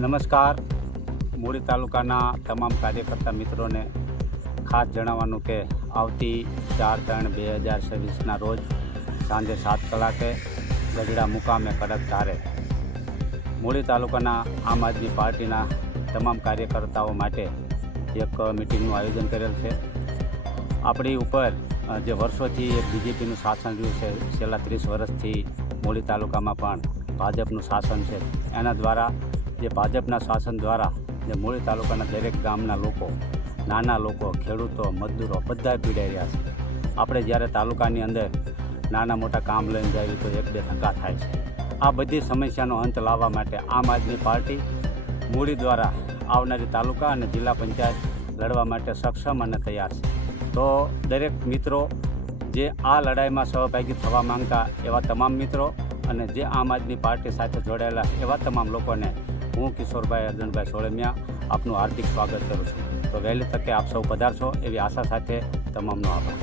નમસ્કાર. મૂળી તાલુકાના તમામ કાર્યકર્તા મિત્રોને ખાસ જણાવવાનું કે આવતી 4/3/2026ના રોજ સાંજે 7 કલાકે ગઢડા મુકામે કડક ધારે મૂળી તાલુકાના આમ આદમી પાર્ટીના તમામ કાર્યકર્તાઓ માટે એક મિટિંગનું આયોજન કરેલ છે. આપણી ઉપર જે વર્ષોથી એક બીજેપીનું શાસન રહ્યું છે, છેલ્લા 30 વર્ષથી મૂળી તાલુકામાં પણ ભાજપનું શાસન છે. એના દ્વારા જે ભાજપના શાસન દ્વારા જે મૂળી તાલુકાના દરેક ગામના લોકો, નાના લોકો, ખેડૂતો, મજદૂરો બધા પીડાઈ રહ્યા છે. આપણે જ્યારે તાલુકાની અંદર નાના મોટા કામ લઈને જઈએ તો 1-2 ધક્કા થાય છે. આ બધી સમસ્યાનો અંત લાવવા માટે આમ આદમી પાર્ટી મૂળી દ્વારા આવનારી તાલુકા અને જિલ્લા પંચાયત લડવા માટે સક્ષમ અને તૈયાર છે. તો દરેક મિત્રો જે આ લડાઈમાં સહભાગી થવા માંગતા એવા તમામ મિત્રો અને જે આમ આદમી પાર્ટી સાથે જોડાયેલા એવા તમામ લોકોને હું કિશોરભાઈ અર્જુનભાઈ સોળમિયા આપનું હાર્દિક સ્વાગત કરું છું. તો વહેલી તકે આપ સૌ પધારશો એવી આશા સાથે તમામનો આભાર.